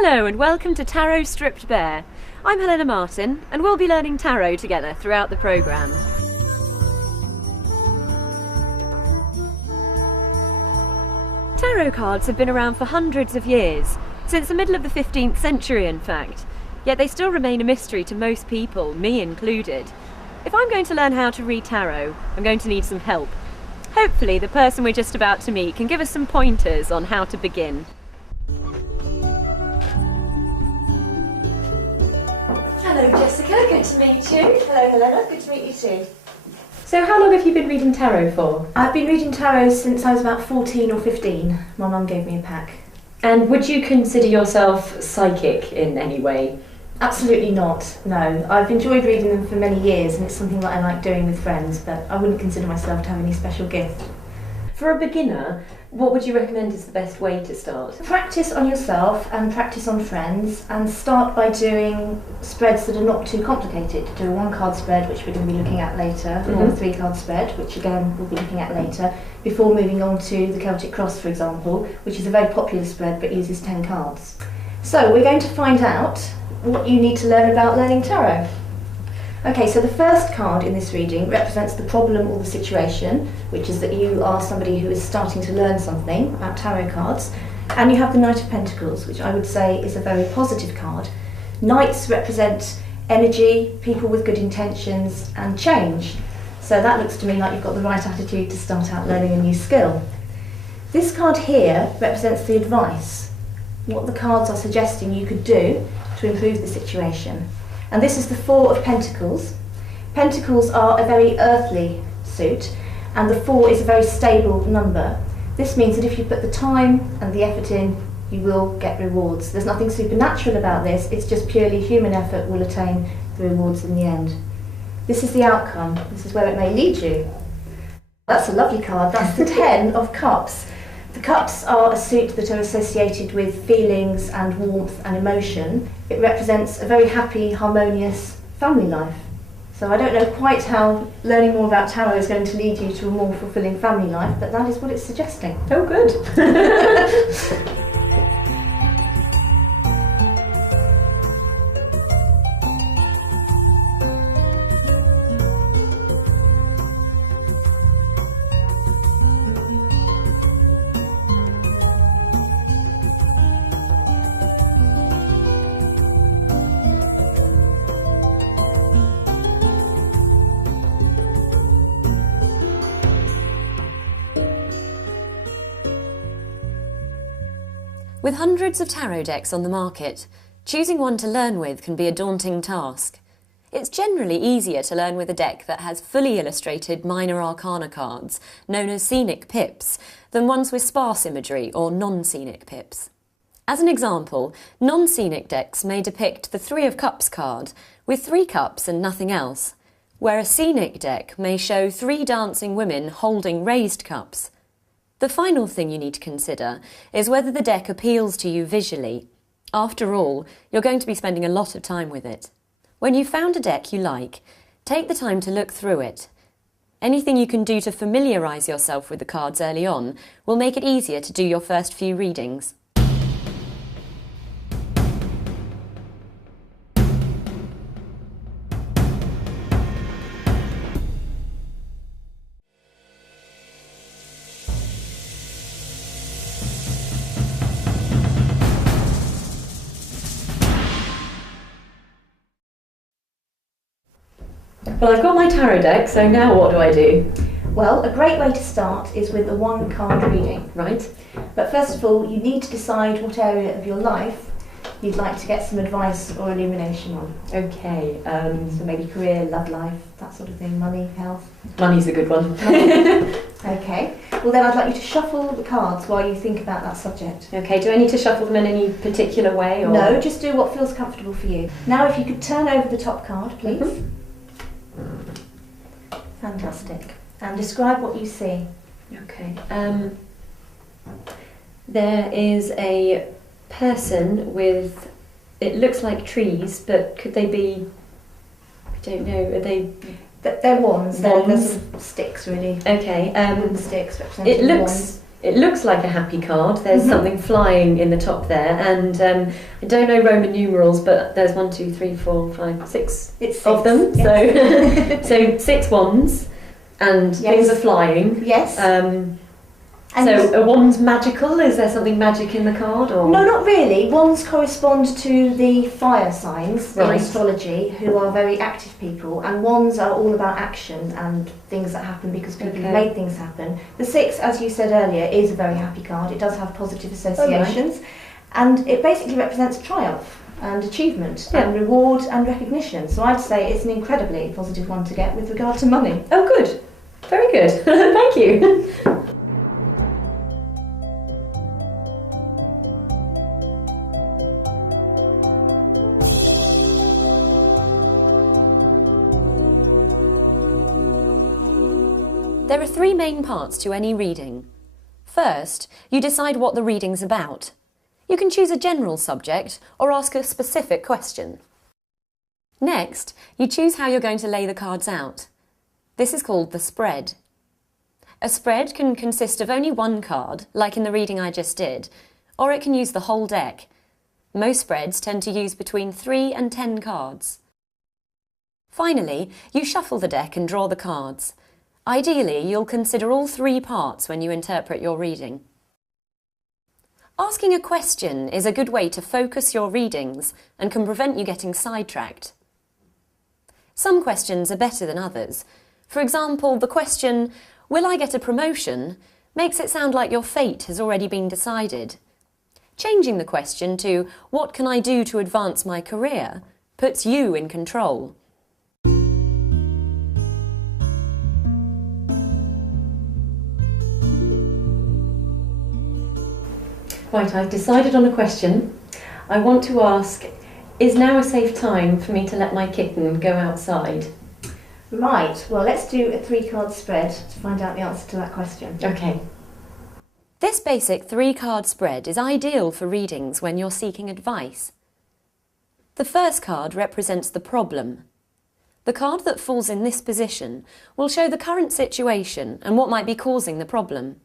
Hello and welcome to Tarot Stripped Bare. I'm Helena Martin and we'll be learning tarot together throughout the programme. Tarot cards have been around for hundreds of years, since the middle of the 15th century in fact, yet they still remain a mystery to most people, me included. If I'm going to learn how to read tarot, I'm going to need some help. Hopefully the person we're just about to meet can give us some pointers on how to begin. Hello Jessica, good to meet you. Hello Helena, good to meet you too. So how long have you been reading tarot for? I've been reading tarot since I was about 14 or 15. My mum gave me a pack. And would you consider yourself psychic in any way? Absolutely not, no. I've enjoyed reading them for many years and it's something that I like doing with friends, but I wouldn't consider myself to have any special gift. For a beginner, what would you recommend is the best way to start? Practice on yourself and practice on friends, and start by doing spreads that are not too complicated. Do a 1-card spread, which we're going to be looking at later, or a 3-card spread, which again we'll be looking at later, before moving on to the Celtic Cross, for example, which is a very popular spread but uses 10 cards. So we're going to find out what you need to learn about learning tarot. Okay, so the first card in this reading represents the problem or the situation, which is that you are somebody who is starting to learn something about tarot cards, and you have the Knight of Pentacles, which I would say is a very positive card. Knights represent energy, people with good intentions, and change. So that looks to me like you've got the right attitude to start out learning a new skill. This card here represents the advice, what the cards are suggesting you could do to improve the situation. And this is the 4 of Pentacles. Pentacles are a very earthly suit, and the 4 is a very stable number. This means that if you put the time and the effort in, you will get rewards. There's nothing supernatural about this, it's just purely human effort will attain the rewards in the end. This is the outcome, this is where it may lead you. That's a lovely card, that's the 10 of Cups. The cups are a suit that are associated with feelings and warmth and emotion. It represents a very happy, harmonious family life. So I don't know quite how learning more about tarot is going to lead you to a more fulfilling family life, but that is what it's suggesting. Oh, good. With hundreds of tarot decks on the market, choosing one to learn with can be a daunting task. It's generally easier to learn with a deck that has fully illustrated Minor Arcana cards, known as scenic pips, than ones with sparse imagery or non-scenic pips. As an example, non-scenic decks may depict the 3 of Cups card with 3 cups and nothing else, where a scenic deck may show 3 dancing women holding raised cups. The final thing you need to consider is whether the deck appeals to you visually. After all, you're going to be spending a lot of time with it. When you've found a deck you like, take the time to look through it. Anything you can do to familiarise yourself with the cards early on will make it easier to do your first few readings. Well, I've got my tarot deck, so now what do I do? Well, a great way to start is with a 1-card reading. Right. But first of all, you need to decide what area of your life you'd like to get some advice or illumination on. Okay. So maybe career, love life, that sort of thing, money, health. Money's a good one. Okay. Well then I'd like you to shuffle the cards while you think about that subject. Okay, do I need to shuffle them in any particular way? Or? No, just do what feels comfortable for you. Now if you could turn over the top card, please. Fantastic. And describe what you see. Okay. There is a person with, it looks like trees, but could they be, I don't know, are they They're wands. They're Wands. sort of sticks, really. Okay. Wooden sticks representing It looks wands. It looks like a happy card. There's something flying in the top there, and I don't know Roman numerals, but there's 1, 2, 3, 4, 5, 6 of them. Yes. So, so 6 wands, and things are flying. Yes. So are wands magical? Is there something magic in the card? Or? No, not really. Wands correspond to the fire signs in astrology, who are very active people, and wands are all about action and things that happen because people have made things happen. The 6, as you said earlier, is a very happy card. It does have positive associations, and it basically represents triumph and achievement and reward and recognition. So I'd say it's an incredibly positive one to get with regard to money. Oh, good. Very good. Thank you. There are 3 main parts to any reading. First, you decide what the reading's about. You can choose a general subject or ask a specific question. Next, you choose how you're going to lay the cards out. This is called the spread. A spread can consist of only one card, like in the reading I just did, or it can use the whole deck. Most spreads tend to use between 3 and 10 cards. Finally, you shuffle the deck and draw the cards. Ideally, you'll consider all 3 parts when you interpret your reading. Asking a question is a good way to focus your readings and can prevent you getting sidetracked. Some questions are better than others. For example, the question, "Will I get a promotion?" makes it sound like your fate has already been decided. Changing the question to, "What can I do to advance my career?" puts you in control. Right, I've decided on a question. I want to ask, is now a safe time for me to let my kitten go outside? Right, well let's do a 3-card spread to find out the answer to that question. Okay. This basic 3-card spread is ideal for readings when you're seeking advice. The first card represents the problem. The card that falls in this position will show the current situation and what might be causing the problem.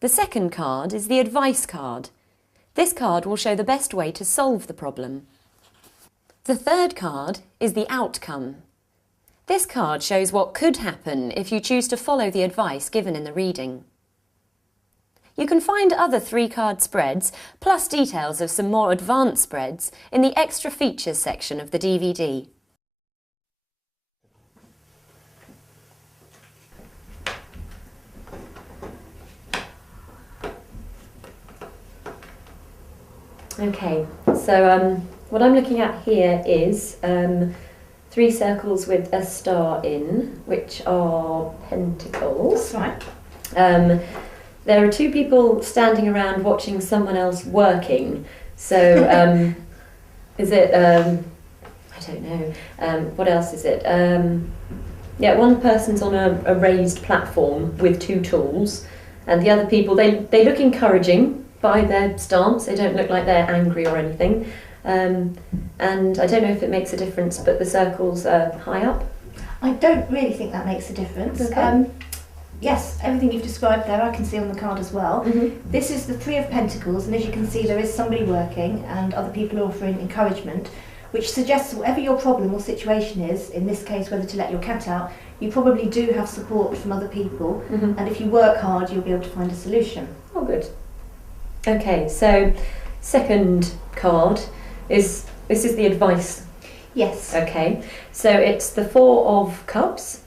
The second card is the advice card. This card will show the best way to solve the problem. The third card is the outcome. This card shows what could happen if you choose to follow the advice given in the reading. You can find other 3-card spreads, plus details of some more advanced spreads, in the extra features section of the DVD. Okay, so what I'm looking at here is 3 circles with a star in, which are Pentacles. That's right. There are 2 people standing around watching someone else working. So is it, I don't know, what else is it? Yeah, one person's on a raised platform with 2 tools, and the other people, they look encouraging by their stance. They don't look like they're angry or anything. And I don't know if it makes a difference, but the circles are high up. I don't really think that makes a difference. Okay. Yes, everything you've described there I can see on the card as well. This is the 3 of Pentacles, and as you can see there is somebody working and other people offering encouragement, which suggests whatever your problem or situation is, in this case whether to let your cat out, you probably do have support from other people, and if you work hard you'll be able to find a solution. Oh, good. Okay, so second card is, this is the advice. Yes. Okay, so it's the 4 of Cups.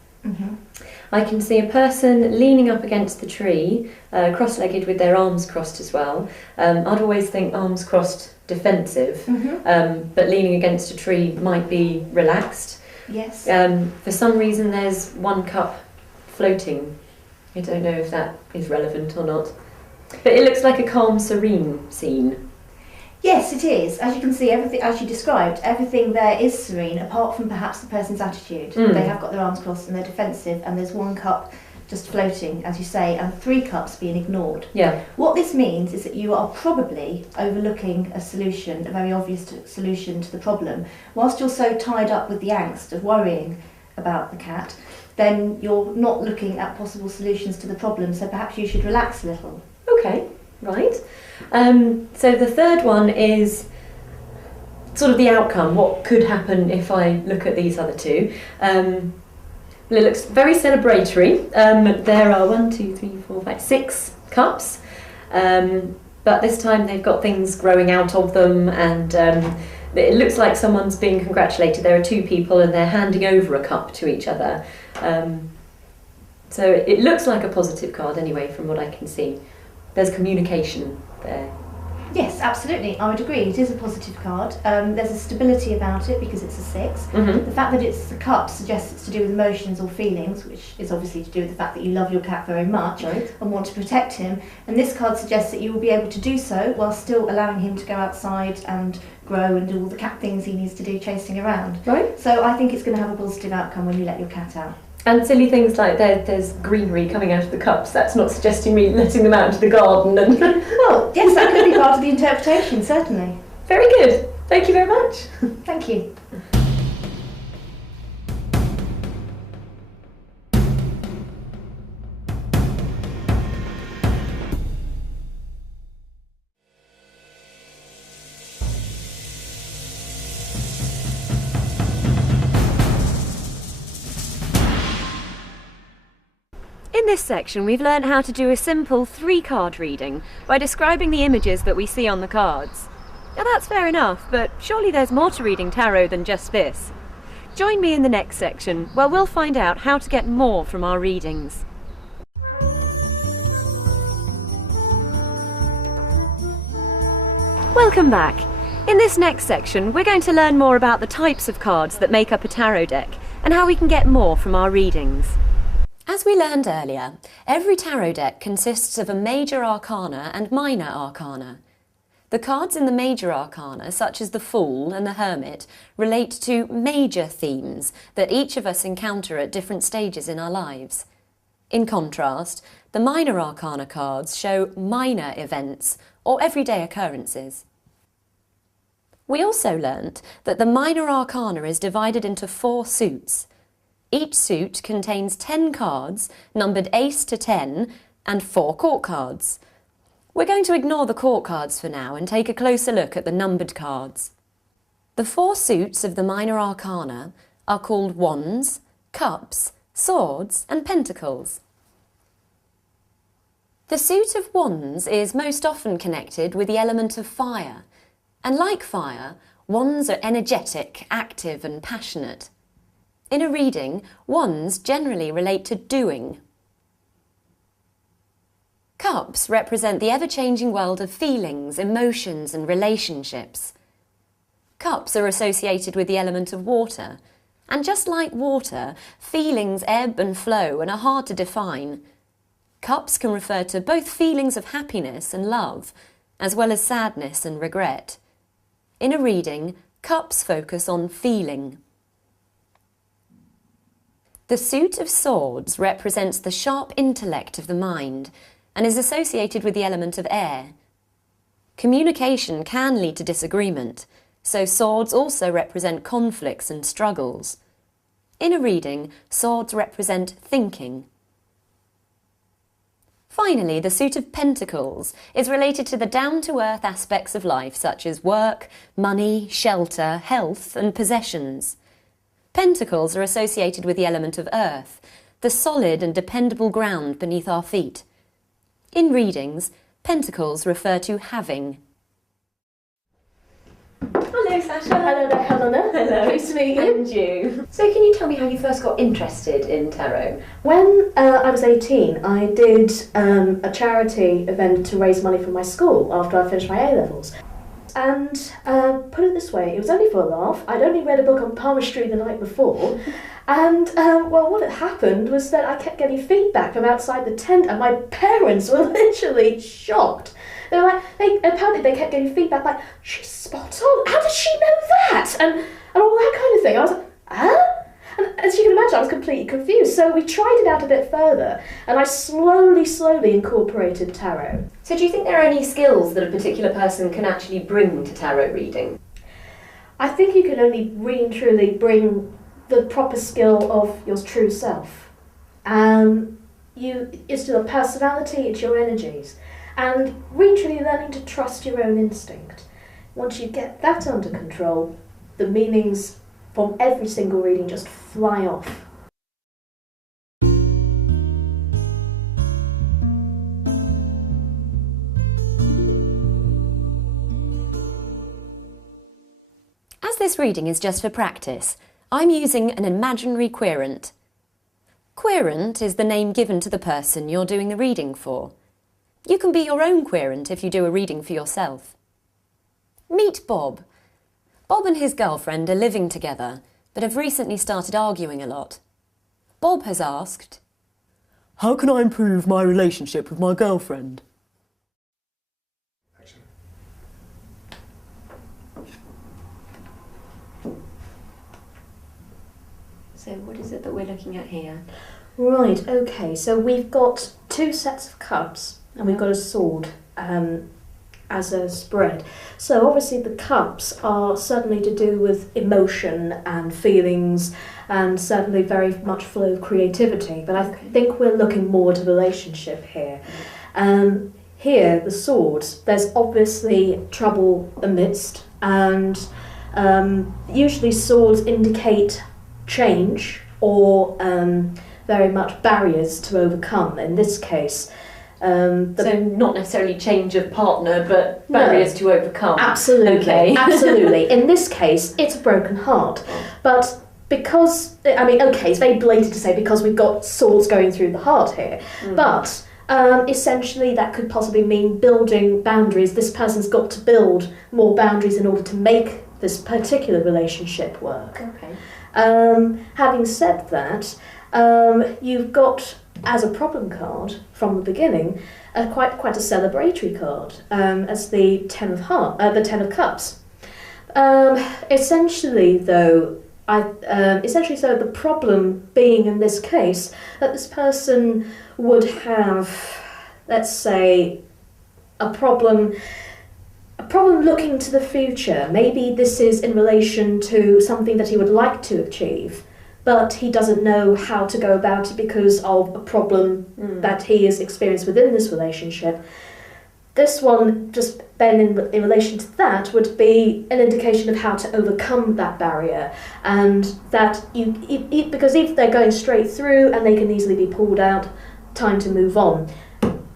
I can see a person leaning up against the tree, cross-legged with their arms crossed as well. I'd always think arms crossed defensive, but leaning against a tree might be relaxed. Yes. For some reason there's 1 cup floating. I don't know if that is relevant or not. But it looks like a calm, serene scene. Yes, it is. As you can see, everything, as you described, everything there is serene, apart from perhaps the person's attitude. They have got their arms crossed and they're defensive, and there's 1 cup just floating, as you say, and 3 cups being ignored. Yeah. What this means is that you are probably overlooking a solution, a very obvious solution to the problem, whilst you're so tied up with the angst of worrying about the cat. then you're not looking at possible solutions to the problem, so perhaps you should relax a little. Okay, right. So the third one is sort of the outcome, what could happen if I look at these other two. Well, it looks very celebratory. There are 1, 2, 3, 4, 5, 6 cups, but this time they've got things growing out of them, and it looks like someone's being congratulated. There are 2 people and they're handing over a cup to each other. So it looks like a positive card anyway, from what I can see. There's communication there. Yes, absolutely. I would agree. It is a positive card. There's a stability about it because it's a 6. Mm-hmm. The fact that it's the cup suggests it's to do with emotions or feelings, which is obviously to do with the fact that you love your cat very much and want to protect him. And this card suggests that you will be able to do so while still allowing him to go outside and grow and do all the cat things he needs to do chasing around. Right. So I think it's going to have a positive outcome when you let your cat out. And silly things like there's greenery coming out of the cups. That's not suggesting me letting them out into the garden. And well, yes, that could be part of the interpretation, certainly. Very good. Thank you very much. Thank you. In this section, we've learned how to do a simple 3-card reading by describing the images that we see on the cards. Now that's fair enough, but surely there's more to reading tarot than just this. Join me in the next section, where we'll find out how to get more from our readings. Welcome back. In this next section, we're going to learn more about the types of cards that make up a tarot deck and how we can get more from our readings. As we learned earlier, every tarot deck consists of a Major Arcana and Minor Arcana. The cards in the Major Arcana, such as the Fool and the Hermit, relate to major themes that each of us encounter at different stages in our lives. In contrast, the Minor Arcana cards show minor events or everyday occurrences. We also learnt that the Minor Arcana is divided into 4 suits. Each suit contains 10 cards, numbered ace to 10, and 4 court cards. We're going to ignore the court cards for now and take a closer look at the numbered cards. The 4 suits of the Minor Arcana are called Wands, Cups, Swords, and Pentacles. The suit of Wands is most often connected with the element of fire, and like fire, Wands are energetic, active, and passionate. In a reading, Wands generally relate to doing. Cups represent the ever-changing world of feelings, emotions, and relationships. Cups are associated with the element of water, and just like water, feelings ebb and flow and are hard to define. Cups can refer to both feelings of happiness and love, as well as sadness and regret. In a reading, cups focus on feeling. The suit of Swords represents the sharp intellect of the mind and is associated with the element of air. Communication can lead to disagreement, so swords also represent conflicts and struggles. In a reading, swords represent thinking. Finally, the suit of Pentacles is related to the down-to-earth aspects of life such as work, money, shelter, health and possessions. Pentacles are associated with the element of earth, the solid and dependable ground beneath our feet. In readings, Pentacles refer to having. Hello, Sasha. Hello there, Helena. Hello. Nice to meet you. And you. So can you tell me how you first got interested in tarot? When I was 18, I did a charity event to raise money for my school after I finished my A-levels. And put it this way, it was only for a laugh. I'd only read a book on palmistry the night before. And, well, what had happened was that I kept getting feedback from outside the tent, and my parents were literally shocked. They were like, apparently they kept getting feedback like, she's spot on, how does she know that? And all that kind of thing. I was like, huh? And as you can imagine, I was completely confused. So we tried it out a bit further, and I slowly incorporated tarot. So do you think there are any skills that a particular person can actually bring to tarot reading? I think you can only really and truly bring the proper skill of your true self. It's your personality, it's your energies, and really learning to trust your own instinct. Once you get that under control, the meanings from every single reading just fly off. As this reading is just for practice, I'm using an imaginary querent. Querent is the name given to the person you're doing the reading for. You can be your own querent if you do a reading for yourself. Meet Bob. Bob and his girlfriend are living together, but have recently started arguing a lot. Bob has asked, "How can I improve my relationship with my girlfriend?" So what is it that we're looking at here? Right, okay, so we've got two sets of cups and we've got a sword as a spread. So obviously the cups are certainly to do with emotion and feelings and certainly very much full of creativity, but I think we're looking more to relationship here. Here, the swords, there's obviously trouble amidst, and usually swords indicate change or very much barriers to overcome. In this case, so not necessarily change of partner, but barriers to overcome. Absolutely, okay. Absolutely. In this case, it's a broken heart, but because it's very blatant to say because we've got swords going through the heart here, but essentially that could possibly mean building boundaries. This person's got to build more boundaries in order to make this particular relationship work. Okay. Having said that, you've got, as a problem card from the beginning, quite a celebratory card, as the Ten of Cups. Essentially, the problem being in this case that this person would have, let's say, a problem looking to the future. Maybe this is in relation to something that he would like to achieve, but he doesn't know how to go about it because of a problem that he has experienced within this relationship. This one, just then in relation to that, would be an indication of how to overcome that barrier, and that because if they're going straight through and they can easily be pulled out, time to move on.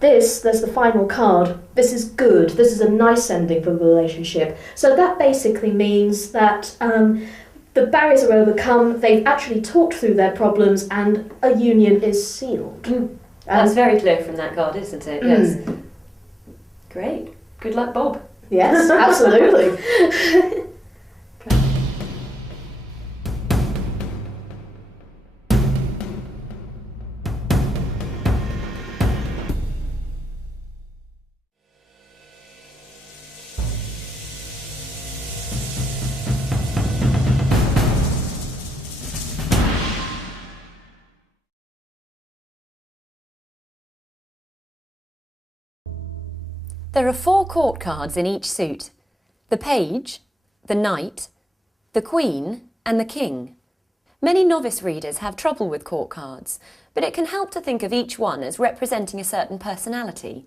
There's the final card. This is good. This is a nice ending for the relationship. So that basically means that the barriers are overcome, they've actually talked through their problems, and a union is sealed. That's very clear from that card, isn't it? Yes. Great. Good luck, Bob. Yes, absolutely. There are 4 court cards in each suit: the Page, the Knight, the Queen and the King. Many novice readers have trouble with court cards, but it can help to think of each one as representing a certain personality.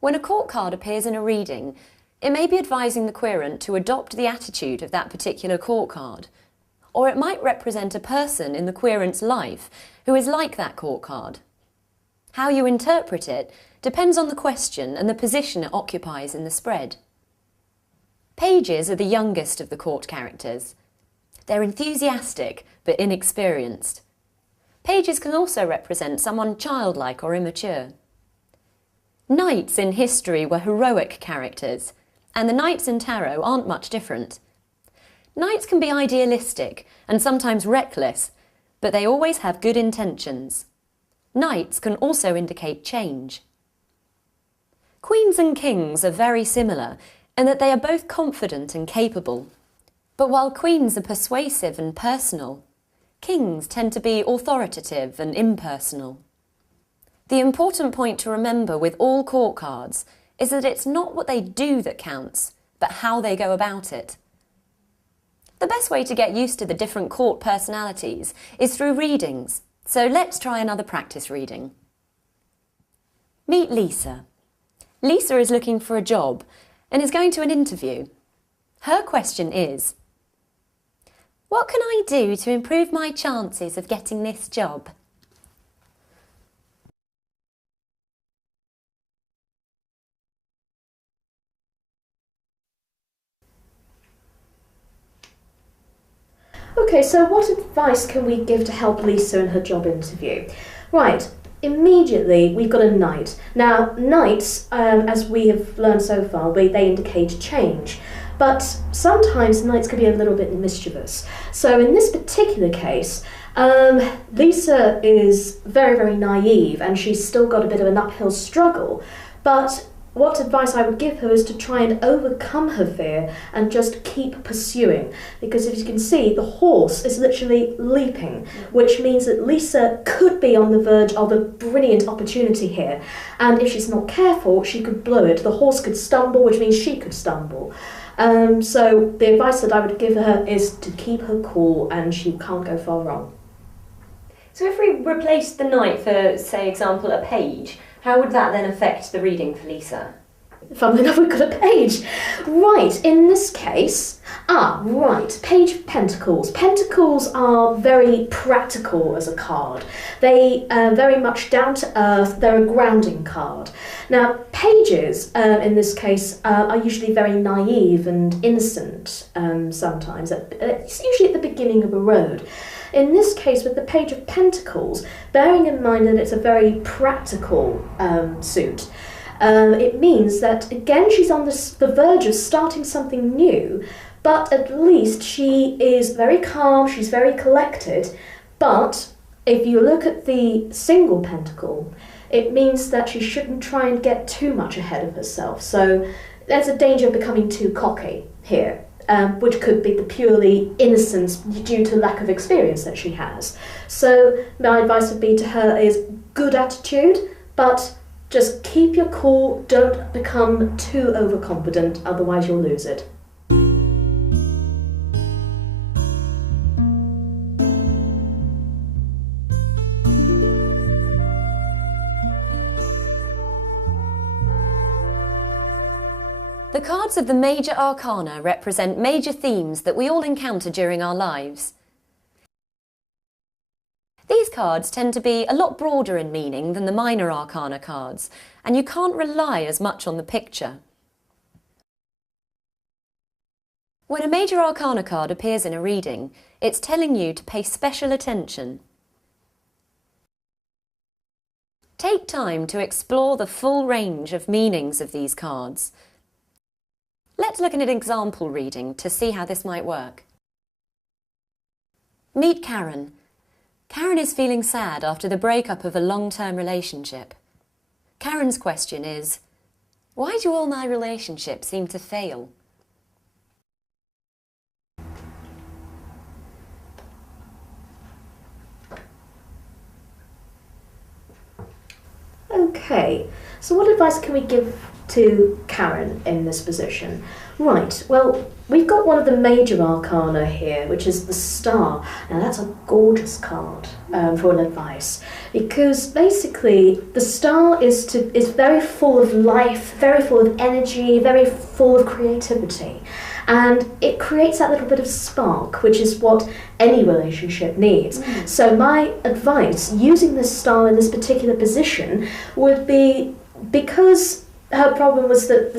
When a court card appears in a reading, it may be advising the querent to adopt the attitude of that particular court card, or it might represent a person in the querent's life who is like that court card. How you interpret it depends on the question and the position it occupies in the spread. Pages are the youngest of the court characters. They're enthusiastic but inexperienced. Pages can also represent someone childlike or immature. Knights in history were heroic characters, and the knights in tarot aren't much different. Knights can be idealistic and sometimes reckless, but they always have good intentions. Knights can also indicate change. Queens and kings are very similar in that they are both confident and capable. But while queens are persuasive and personal, kings tend to be authoritative and impersonal. The important point to remember with all court cards is that it's not what they do that counts, but how they go about it. The best way to get used to the different court personalities is through readings, So let's try another practice reading. Meet Lisa. Lisa is looking for a job and is going to an interview. Her question is, what can I do to improve my chances of getting this job? Okay, so what advice can we give to help Lisa in her job interview? Right, immediately we've got a knight. Now, knights, as we have learned so far, they indicate change. But sometimes knights can be a little bit mischievous. So in this particular case, Lisa is very, very naive and she's still got a bit of an uphill struggle. But what advice I would give her is to try and overcome her fear and just keep pursuing. Because if you can see, the horse is literally leaping, which means that Lisa could be on the verge of a brilliant opportunity here. And if she's not careful, she could blow it. The horse could stumble, which means she could stumble. So the advice that I would give her is to keep her cool, and she can't go far wrong. So if we replace the knight for, say, example, a page, how would that then affect the reading for Lisa? Funnily enough, we've got a page. Right, in this case, right, Page of Pentacles. Pentacles are very practical as a card. They are very much down to earth, they're a grounding card. Now, pages, in this case, are usually very naive and innocent sometimes. It's usually at the beginning of a road. In this case, with the Page of Pentacles, bearing in mind that it's a very practical suit, it means that, again, she's on the verge of starting something new, but at least she is very calm, she's very collected. But if you look at the single pentacle, it means that she shouldn't try and get too much ahead of herself. So there's a danger of becoming too cocky here. Which could be the purely innocence due to lack of experience that she has. So my advice would be to her is good attitude, but just keep your cool, don't become too overconfident, otherwise you'll lose it. The cards of the Major Arcana represent major themes that we all encounter during our lives. These cards tend to be a lot broader in meaning than the Minor Arcana cards, and you can't rely as much on the picture. When a Major Arcana card appears in a reading, it's telling you to pay special attention. Take time to explore the full range of meanings of these cards. Let's look at an example reading to see how this might work. Meet Karen. Karen is feeling sad after the breakup of a long-term relationship. Karen's question is, why do all my relationships seem to fail? Okay, so what advice can we give to Karen in this position? Right, well, we've got one of the Major Arcana here, which is the Star. Now that's a gorgeous card for an advice, because basically the Star is very full of life, very full of energy, very full of creativity. And it creates that little bit of spark, which is what any relationship needs. So my advice, using this Star in this particular position, would be, because her problem was that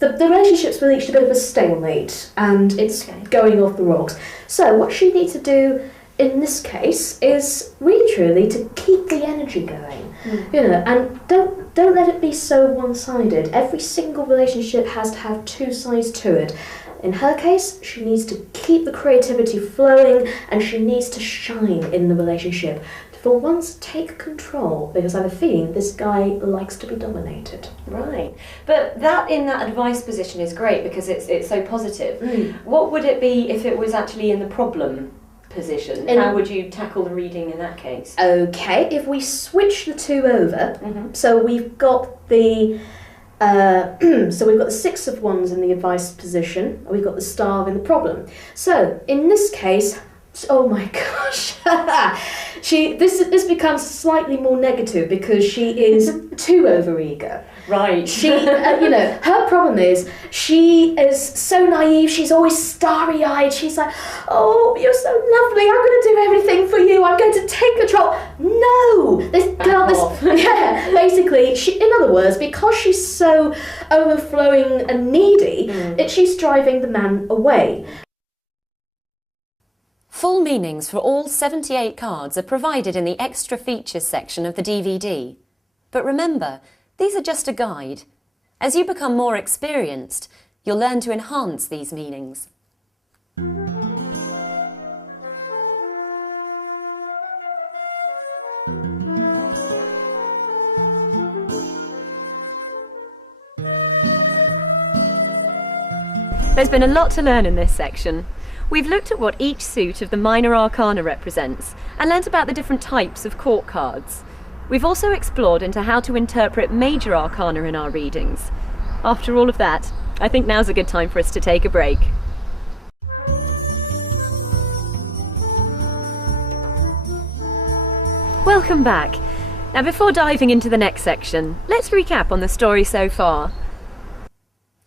the relationship's reached a bit of a stalemate and it's going off the rocks. So what she needs to do in this case is really truly to keep the energy going, you know, and don't let it be so one-sided. Every single relationship has to have two sides to it. In her case, she needs to keep the creativity flowing and she needs to shine in the relationship. For once, take control, because I have a feeling this guy likes to be dominated. Right, but that in that advice position is great because it's so positive. What would it be if it was actually in the problem position? How would you tackle the reading in that case? Okay, if we switch the two over, so we've got the the Six of Wands in the advice position, and we've got the Star in the problem. So in this case, Oh my gosh. This becomes slightly more negative because she is too overeager. Right. She, her problem is she is so naive. She's always starry-eyed. She's like, oh, you're so lovely. I'm going to do everything for you. I'm going to take control. No, basically, in other words, because she's so overflowing and needy, she's driving the man away. Full meanings for all 78 cards are provided in the extra features section of the DVD. But remember, these are just a guide. As you become more experienced, you'll learn to enhance these meanings. There's been a lot to learn in this section. We've looked at what each suit of the Minor Arcana represents and learnt about the different types of court cards. We've also explored into how to interpret Major Arcana in our readings. After all of that, I think now's a good time for us to take a break. Welcome back. Now, before diving into the next section, let's recap on the story so far.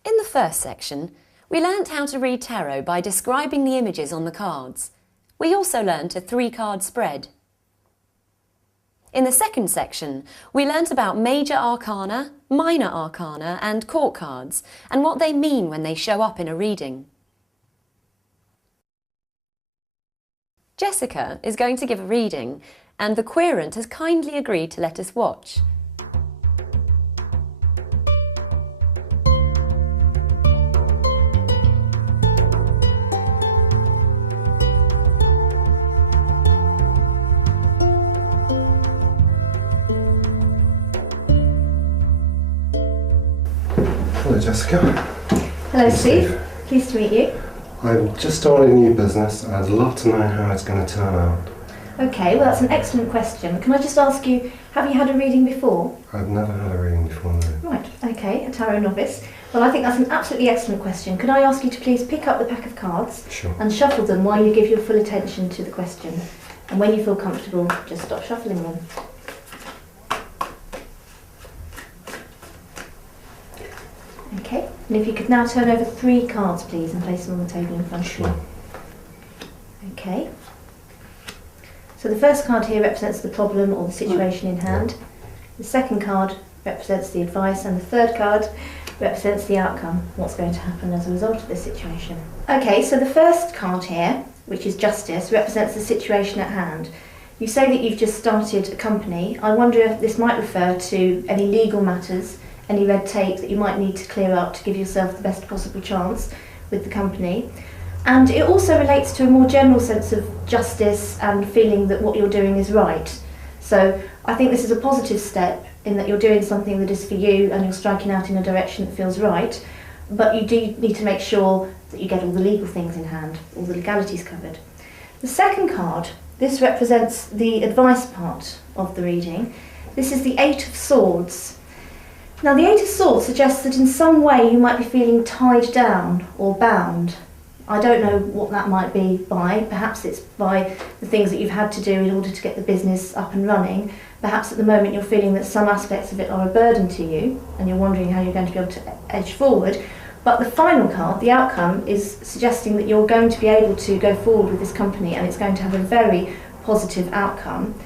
In the first section, we learnt how to read tarot by describing the images on the cards. We also learnt a 3-card spread. In the second section, we learnt about Major Arcana, Minor Arcana and court cards, and what they mean when they show up in a reading. Jessica is going to give a reading, and the querent has kindly agreed to let us watch. Hello, Jessica. Hello, Steve. Pleased to meet you. I'm just starting a new business and I'd love to know how it's going to turn out. Okay, well, that's an excellent question. Can I just ask you, have you had a reading before? I've never had a reading before, no. Right, okay, a tarot novice. Well, I think that's an absolutely excellent question. Could I ask you to please pick up the pack of cards Sure. and shuffle them while you give your full attention to the question? And when you feel comfortable, just stop shuffling them. Okay, and if you could now turn over 3 cards, please, and place them on the table in front of you. Sure. Okay. So the first card here represents the problem or the situation in hand. The second card represents the advice, and the third card represents the outcome, what's going to happen as a result of this situation. Okay, so the first card here, which is justice, represents the situation at hand. You say that you've just started a company. I wonder if this might refer to any legal matters, any red tape that you might need to clear up to give yourself the best possible chance with the company. And it also relates to a more general sense of justice and feeling that what you're doing is right. So I think this is a positive step in that you're doing something that is for you and you're striking out in a direction that feels right, but you do need to make sure that you get all the legal things in hand, all the legalities covered. The second card, this represents the advice part of the reading. This is the 8 of Swords. Now the 8 of Swords suggests that in some way you might be feeling tied down or bound. I don't know what that might be by. Perhaps it's by the things that you've had to do in order to get the business up and running. Perhaps at the moment you're feeling that some aspects of it are a burden to you and you're wondering how you're going to be able to edge forward. But the final card, the outcome, is suggesting that you're going to be able to go forward with this company and it's going to have a very positive outcome.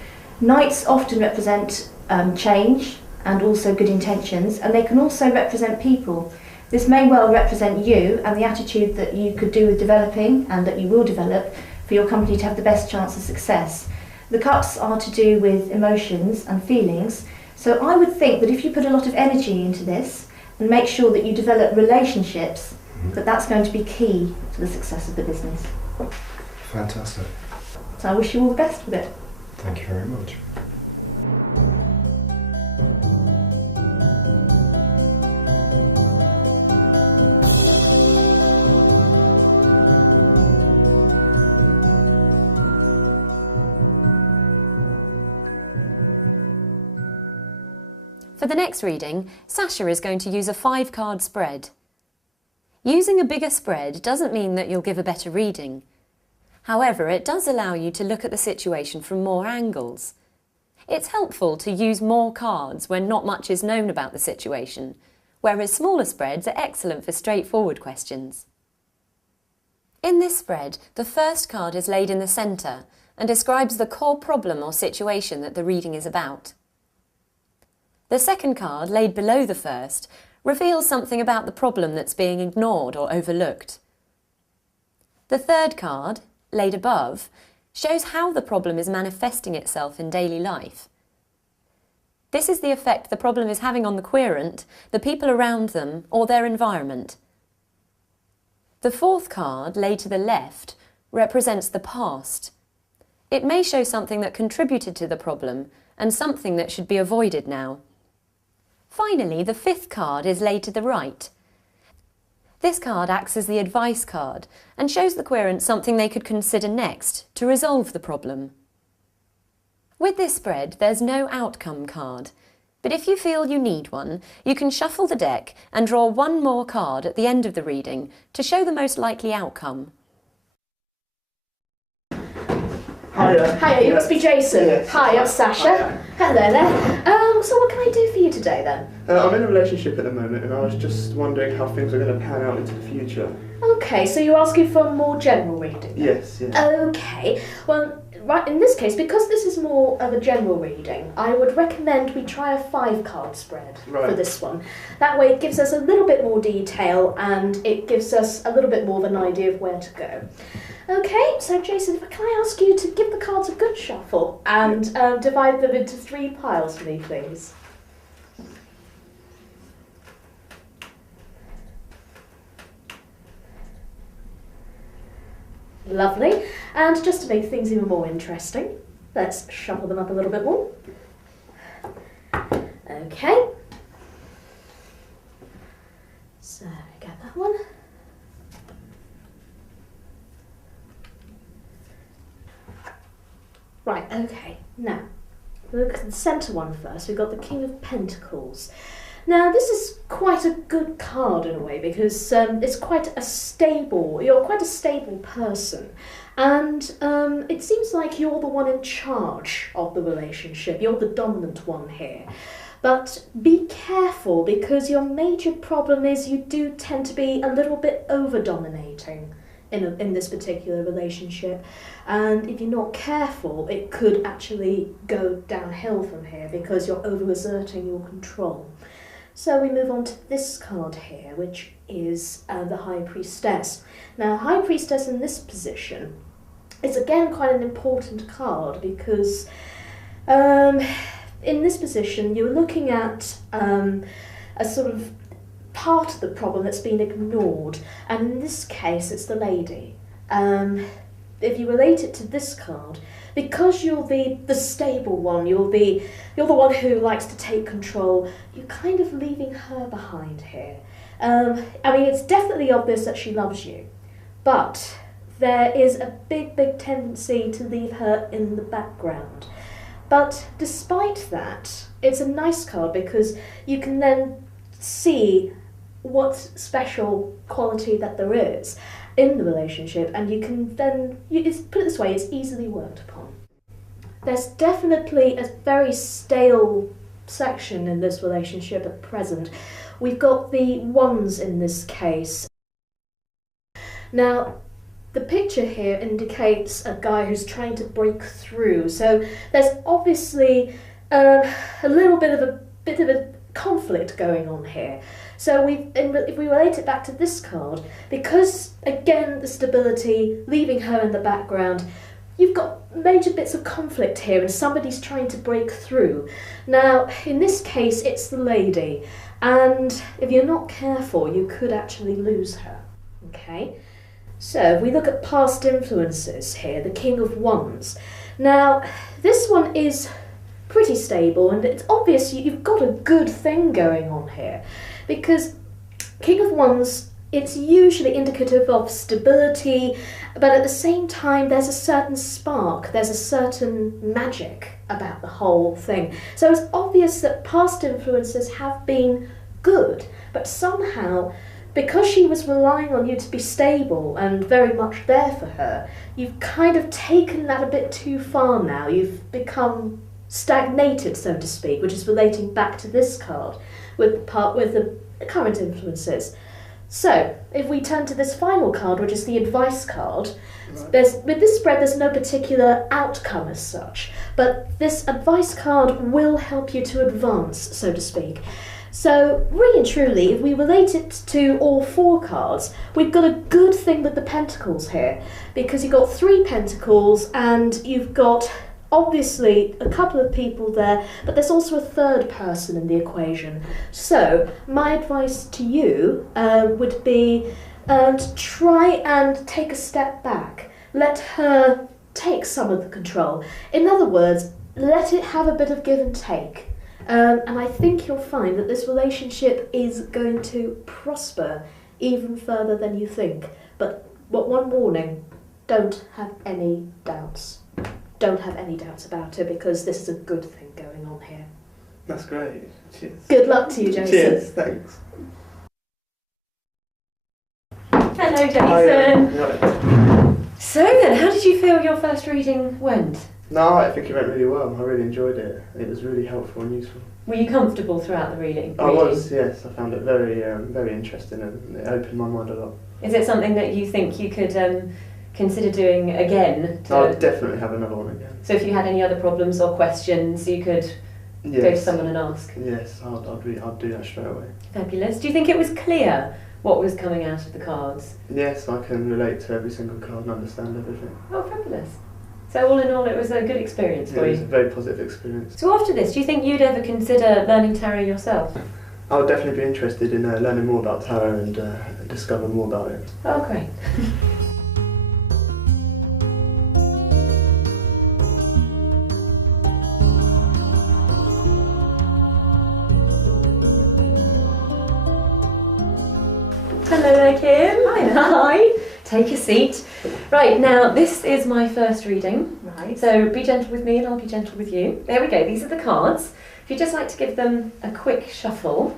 Knights often represent change and also good intentions, and they can also represent people. This may well represent you and the attitude that you could do with developing and that you will develop for your company to have the best chance of success. The cups are to do with emotions and feelings, so I would think that if you put a lot of energy into this and make sure that you develop relationships, that's going to be key to the success of the business. Fantastic. So I wish you all the best with it. Thank you very much. For the next reading, Sasha is going to use a 5-card spread. Using a bigger spread doesn't mean that you'll give a better reading. However, it does allow you to look at the situation from more angles. It's helpful to use more cards when not much is known about the situation, whereas smaller spreads are excellent for straightforward questions. In this spread, the first card is laid in the centre and describes the core problem or situation that the reading is about. The second card, laid below the first, reveals something about the problem that's being ignored or overlooked. The third card, laid above, shows how the problem is manifesting itself in daily life. This is the effect the problem is having on the querent, the people around them, or their environment. The fourth card, laid to the left, represents the past. It may show something that contributed to the problem and something that should be avoided now. Finally, the fifth card is laid to the right. This card acts as the advice card and shows the querent something they could consider next to resolve the problem. With this spread, there's no outcome card, but if you feel you need one, you can shuffle the deck and draw one more card at the end of the reading to show the most likely outcome. Hiya, you must be Jason. Yes. Hi, I'm Sasha. Hello there. So what can I do for you today then? I'm in a relationship at the moment and I was just wondering how things are going to pan out into the future. Okay, so you're asking for a more general reading? Yes, yes. Okay, well, right, in this case, because this is more of a general reading, I would recommend we try a 5-card spread for this one. That way it gives us a little bit more detail and it gives us a little bit more of an idea of where to go. Okay, so Jason, can I ask you to give the cards a good shuffle and divide them into 3 piles for me, please? Lovely. And just to make things even more interesting, let's shuffle them up a little bit more. Okay. So, get that one. Right, okay. Now, look at the centre one first. We've got the King of Pentacles. Now, this is quite a good card in a way because it's quite a stable, you're quite a stable person. And it seems like you're the one in charge of the relationship. You're the dominant one here. But be careful because your major problem is you do tend to be a little bit over-dominating in this particular relationship. And if you're not careful, it could actually go downhill from here because you're over-asserting your control. So we move on to this card here, which is the High Priestess. Now, High Priestess in this position is again quite an important card because in this position you're looking at a sort of part of the problem that's been ignored, and in this case it's the lady. If you relate it to this card, because you're the stable one, you're the one who likes to take control, you're kind of leaving her behind here. I mean, it's definitely obvious that she loves you, but there is a big tendency to leave her in the background. But despite that, it's a nice card because you can then see what special quality that there is in the relationship, and you can then, put it this way, it's easily worked upon. There's definitely a very stale section in this relationship at present. We've got the ones in this case. Now, the picture here indicates a guy who's trying to break through, so there's obviously a little bit of a conflict going on here. So if we relate it back to this card, because again the stability, leaving her in the background, you've got major bits of conflict here and somebody's trying to break through. Now in this case it's the lady, and if you're not careful you could actually lose her. Okay, so if we look at past influences here, the King of Wands. Now this one is pretty stable and it's obvious you've got a good thing going on here, because King of Wands, it's usually indicative of stability, but at the same time there's a certain spark, there's a certain magic about the whole thing. So it's obvious that past influences have been good, but somehow because she was relying on you to be stable and very much there for her, you've kind of taken that a bit too far now. You've become stagnated, so to speak, which is relating back to this card with the current influences. So, if we turn to this final card, which is the advice card, with this spread there's no particular outcome as such, but this advice card will help you to advance, so to speak. So, really and truly, if we relate it to all 4 cards, we've got a good thing with the Pentacles here, because you've got 3 Pentacles and you've got obviously a couple of people there, but there's also a third person in the equation. So my advice to you would be to try and take a step back. Let her take some of the control. In other words, let it have a bit of give and take. And I think you'll find that this relationship is going to prosper even further than you think. But one warning, don't have any doubts. Don't have any doubts about it, because this is a good thing going on here. That's great. Cheers. Good luck to you, Jason. Cheers, thanks. Hello, Jason. Hi. So then, how did you feel your first reading went? No, I think it went really well. I really enjoyed it. It was really helpful and useful. Were you comfortable throughout the reading? I was, yes. I found it very, very interesting, and it opened my mind a lot. Is it something that you think you could consider doing again? I'll definitely have another one again. So if you had any other problems or questions, you could go to someone and ask? Yes, I'd do that straight away. Fabulous. Do you think it was clear what was coming out of the cards? Yes, I can relate to every single card and understand everything. Oh, fabulous. So all in all, it was a good experience for It was you? a very positive experience. So after this, do you think you'd ever consider learning tarot yourself? I would definitely be interested in learning more about tarot and discover more about it. Oh, great. Hello there, Kim. Hi. Take a seat. Right, now this is my first reading. Right. So be gentle with me and I'll be gentle with you. There we go, these are the cards. If you'd just like to give them a quick shuffle.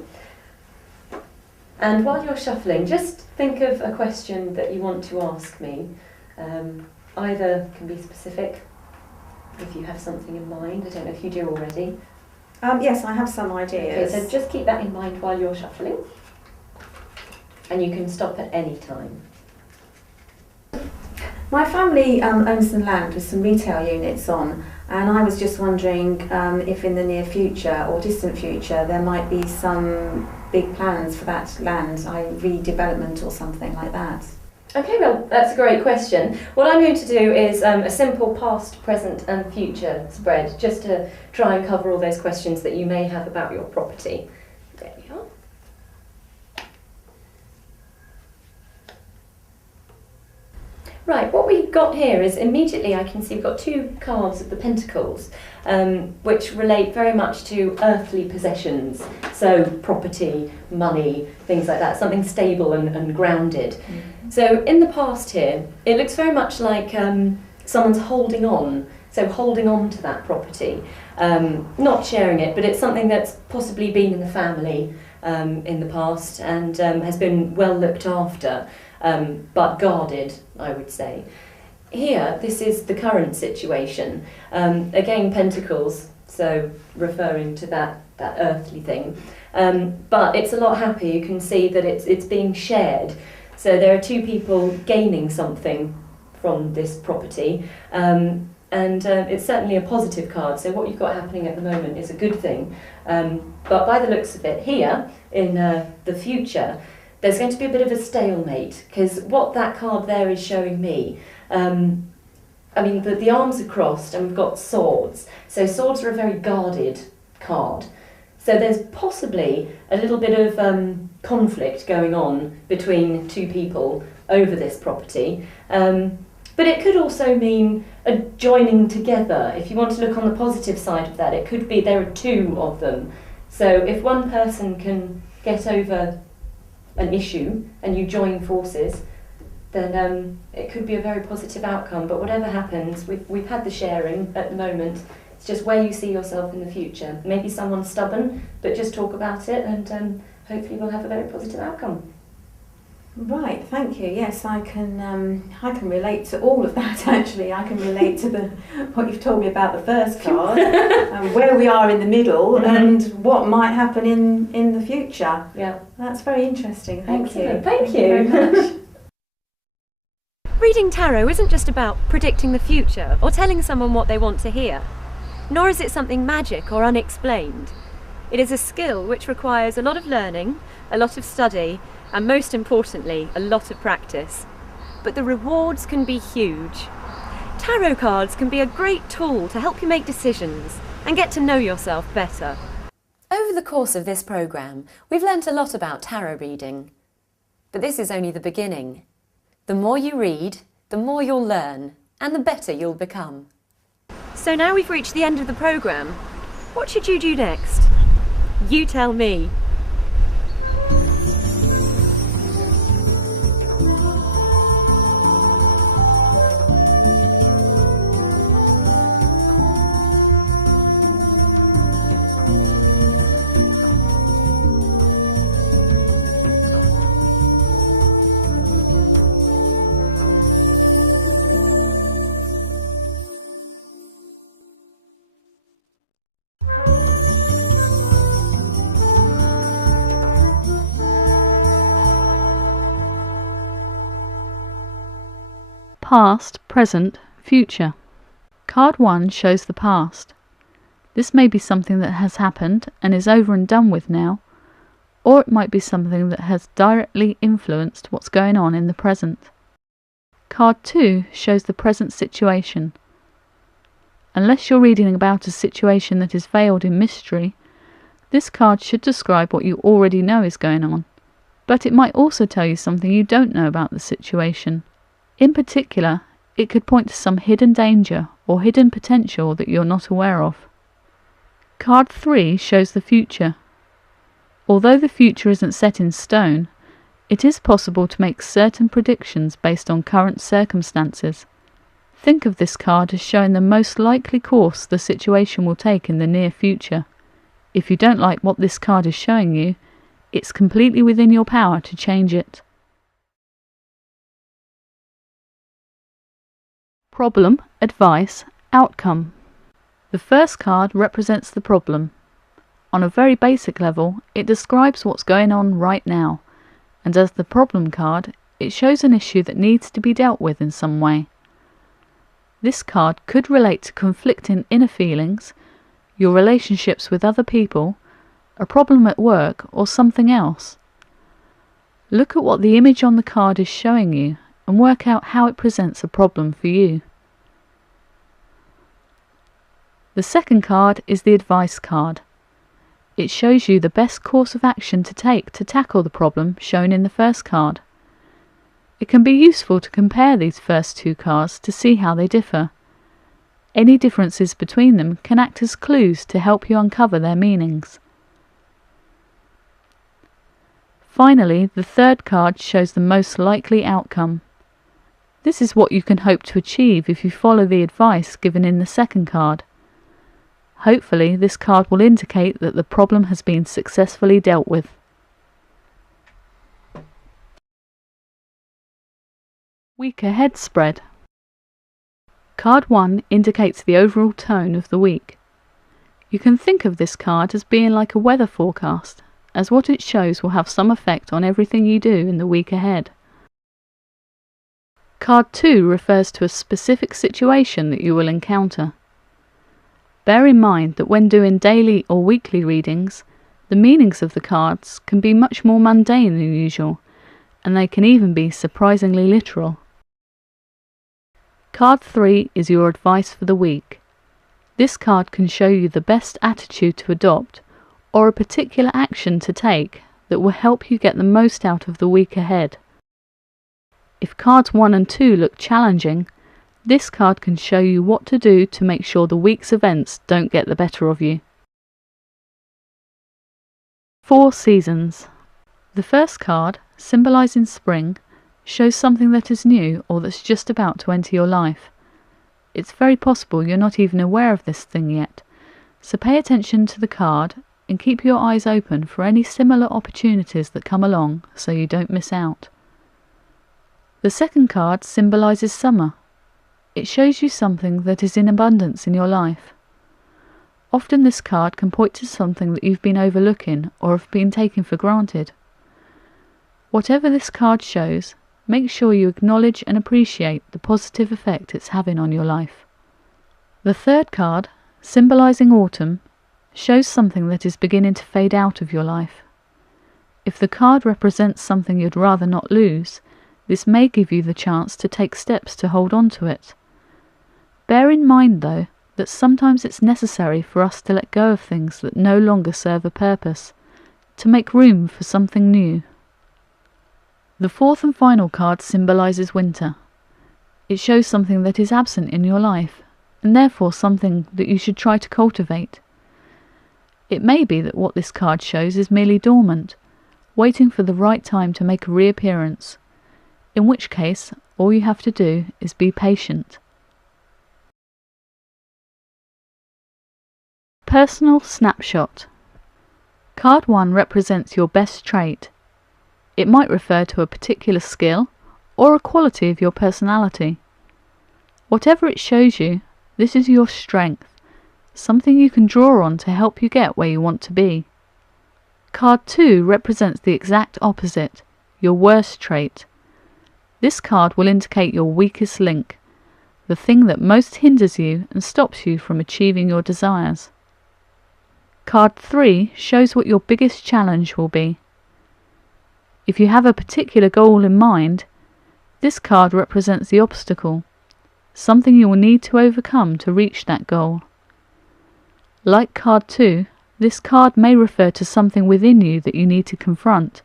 And while you're shuffling, just think of a question that you want to ask me. Either can be specific, if you have something in mind. I don't know if you do already. Yes, I have some ideas. Okay, so just keep that in mind while you're shuffling. And you can stop at any time. My family owns some land with some retail units on, and I was just wondering if in the near future or distant future there might be some big plans for that land, redevelopment or something like that. Okay, well, that's a great question. What I'm going to do is a simple past, present and future spread, just to try and cover all those questions that you may have about your property. There we are. Right, what we've got here is immediately I can see we've got 2 cards of the Pentacles, which relate very much to earthly possessions, so property, money, things like that, something stable and grounded. Mm-hmm. So in the past here, it looks very much like someone's holding on, so holding on to that property, not sharing it, but it's something that's possibly been in the family in the past and has been well looked after. But guarded, I would say. Here, this is the current situation. Again, Pentacles, so referring to that earthly thing. But it's a lot happier. You can see that it's being shared. So there are 2 people gaining something from this property. And it's certainly a positive card. So what you've got happening at the moment is a good thing. But by the looks of it here, in the future, there's going to be a bit of a stalemate, because what that card there is showing me, I mean, the arms are crossed and we've got swords. So swords are a very guarded card. So there's possibly a little bit of conflict going on between 2 people over this property. But it could also mean a joining together. If you want to look on the positive side of that, it could be there are 2 of them. So if one person can get over an issue and you join forces, then it could be a very positive outcome. But whatever happens, we've had the sharing at the moment. It's just where you see yourself in the future. Maybe someone's stubborn, but just talk about it and hopefully we'll have a very positive outcome. Right, thank you. Yes, I can relate to all of that. Actually, I can relate to what you've told me about the first card, and where we are in the middle, and what might happen in the future. Yeah. That's very interesting. Thank you. Thank you. Very much. Reading tarot isn't just about predicting the future or telling someone what they want to hear, nor is it something magic or unexplained. It is a skill which requires a lot of learning, a lot of study, and most importantly, a lot of practice. But the rewards can be huge. Tarot cards can be a great tool to help you make decisions and get to know yourself better. Over the course of this programme, we've learnt a lot about tarot reading. But this is only the beginning. The more you read, the more you'll learn, and the better you'll become. So now we've reached the end of the programme. What should you do next? You tell me. Past, present, future. Card 1 shows the past. This may be something that has happened and is over and done with now, or it might be something that has directly influenced what's going on in the present. Card 2 shows the present situation. Unless you're reading about a situation that is veiled in mystery, this card should describe what you already know is going on, but it might also tell you something you don't know about the situation. In particular, it could point to some hidden danger or hidden potential that you're not aware of. Card 3 shows the future. Although the future isn't set in stone, it is possible to make certain predictions based on current circumstances. Think of this card as showing the most likely course the situation will take in the near future. If you don't like what this card is showing you, it's completely within your power to change it. Problem, advice, outcome. The first card represents the problem. On a very basic level, it describes what's going on right now, and as the problem card, it shows an issue that needs to be dealt with in some way. This card could relate to conflicting inner feelings, your relationships with other people, a problem at work, or something else. Look at what the image on the card is showing you and work out how it presents a problem for you. The second card is the advice card. It shows you the best course of action to take to tackle the problem shown in the first card. It can be useful to compare these first two cards to see how they differ. Any differences between them can act as clues to help you uncover their meanings. Finally, the third card shows the most likely outcome. This is what you can hope to achieve if you follow the advice given in the second card. Hopefully, this card will indicate that the problem has been successfully dealt with. Week ahead spread. Card 1 indicates the overall tone of the week. You can think of this card as being like a weather forecast, as what it shows will have some effect on everything you do in the week ahead. Card 2 refers to a specific situation that you will encounter. Bear in mind that when doing daily or weekly readings, the meanings of the cards can be much more mundane than usual, and they can even be surprisingly literal. Card 3 is your advice for the week. This card can show you the best attitude to adopt, or a particular action to take that will help you get the most out of the week ahead. If cards 1 and 2 look challenging, this card can show you what to do to make sure the week's events don't get the better of you. 4 seasons. The first card, symbolising spring, shows something that is new or that's just about to enter your life. It's very possible you're not even aware of this thing yet, so pay attention to the card and keep your eyes open for any similar opportunities that come along so you don't miss out. The second card symbolises summer. It shows you something that is in abundance in your life. Often this card can point to something that you've been overlooking or have been taking for granted. Whatever this card shows, make sure you acknowledge and appreciate the positive effect it's having on your life. The third card, symbolising autumn, shows something that is beginning to fade out of your life. If the card represents something you'd rather not lose, this may give you the chance to take steps to hold on to it. Bear in mind, though, that sometimes it's necessary for us to let go of things that no longer serve a purpose, to make room for something new. The fourth and final card symbolises winter. It shows something that is absent in your life, and therefore something that you should try to cultivate. It may be that what this card shows is merely dormant, waiting for the right time to make a reappearance, in which case all you have to do is be patient. Personal Snapshot. Card 1 represents your best trait. It might refer to a particular skill or a quality of your personality. Whatever it shows you, this is your strength, something you can draw on to help you get where you want to be. Card 2 represents the exact opposite, your worst trait. This card will indicate your weakest link, the thing that most hinders you and stops you from achieving your desires. Card 3 shows what your biggest challenge will be. If you have a particular goal in mind, this card represents the obstacle, something you will need to overcome to reach that goal. Like card 2, this card may refer to something within you that you need to confront,